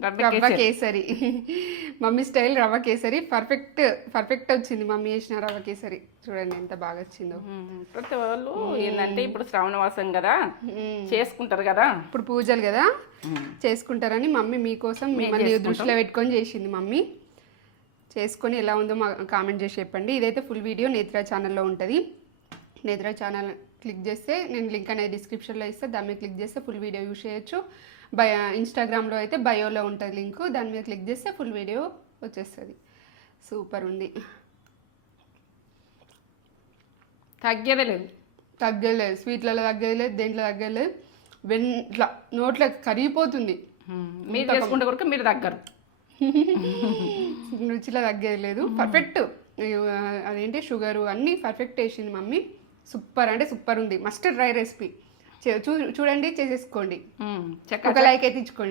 రవ్వ kesari mummy style రవ్వ kesari perfect వచ్చింది మమ్మీ చేసిన రవ్వ కేసరి. చూడండి ఎంత బాగా వచ్చిందో. ప్రతి వాళ్ళు ఏంటంటే ఇప్పుడు శ్రావణ మాసం కదా చేసుకుంటారు కదా, ఇప్పుడు పూజలు కదా చేసుకుంటారని మమ్మీ మీకోసం మిమ్మల్ని దృష్టిలో పెట్టుకొని చేసింది మమ్మీ. చేసుకొని ఎలా ఉందో మా కామెంట్ చేసి చెప్పండి. ఇదైతే ఫుల్ వీడియో నేత్ర ఛానల్లో ఉంటుంది. నేత్ర ఛానల్ క్లిక్ చేస్తే నేను లింక్ అనేది డిస్క్రిప్షన్లో ఇస్తే దాని మీద క్లిక్ చేస్తే ఫుల్ వీడియో యూస్ చేయొచ్చు. ఇన్స్టాగ్రామ్లో అయితే బయోలో ఉంటుంది లింక్, దాని మీద క్లిక్ చేస్తే ఫుల్ వీడియో వచ్చేస్తుంది. సూపర్ ఉంది, తగ్గలేదు స్వీట్లలో తగ్గలేదు, దేంట్లో తగ్గలేదు. ఇట్లా నోట్లో కరిగిపోతుంది. మీరు చేసుకుంటే కూడా మీరు తగ్గరు, రుచిలో తగ్గలేదు. పర్ఫెక్ట్, అదేంటి షుగరు అన్నీ పర్ఫెక్ట్ వేసింది మమ్మీ. సూపర్ అంటే సూపర్ ఉంది. Must try recipe. చూడండి, చేసేసుకోండి. ఒక లైక్ అయితే ఇచ్చుకోండి.